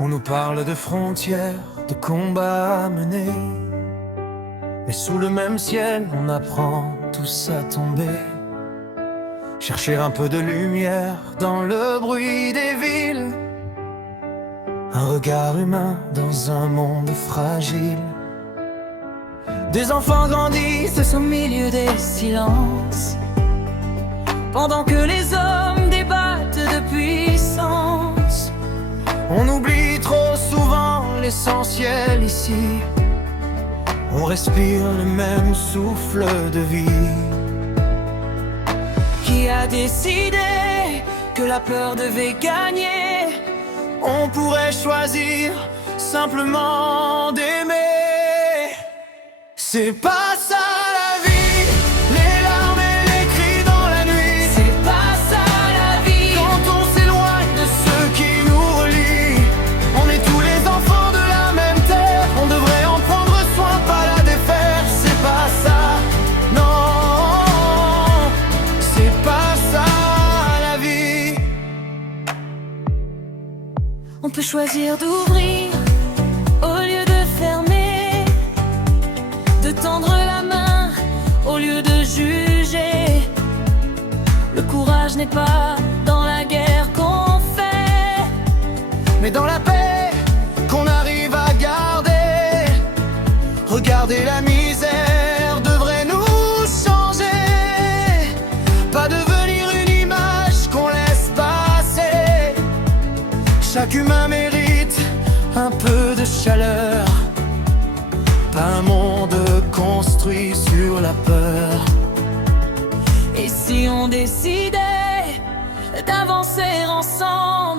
On nous parle de frontières, de combats menés, mais sous le même ciel, on apprend tous à tomber. Chercher un peu de lumière dans le bruit des villes, un regard humain dans un monde fragile. Des enfants grandissent au milieu des silences, pendant que les hommes débattent de puissance. On oublie trop souvent l'essentiel ici, on respire le même souffle de vie. Qui a décidé que la peur devait gagner? On pourrait choisir simplement d'aimer. C'est pas ça la vie, les larmes et les cris dans la nuit. C'est pas ça la vie. Quand on s'éloigne de ceux qui nous relient, on est tous les enfants de la même terre. On devrait en prendre soin, pas la défaire. C'est pas ça, non, c'est pas ça la vie. On peut choisir d'ouvrir au lieu de fermer, de tendre la main au lieu de juger. Le courage n'est pas dans la guerre qu'on fait, mais dans la paix qu'on arrive à garder. Regardez, la misère devrait nous changer, pas devenir une image qu'on laisse passer. Chaque humain mérite un peu de chaleur, pas un monde construit sur la peur. et si on décidait d'avancer ensemble?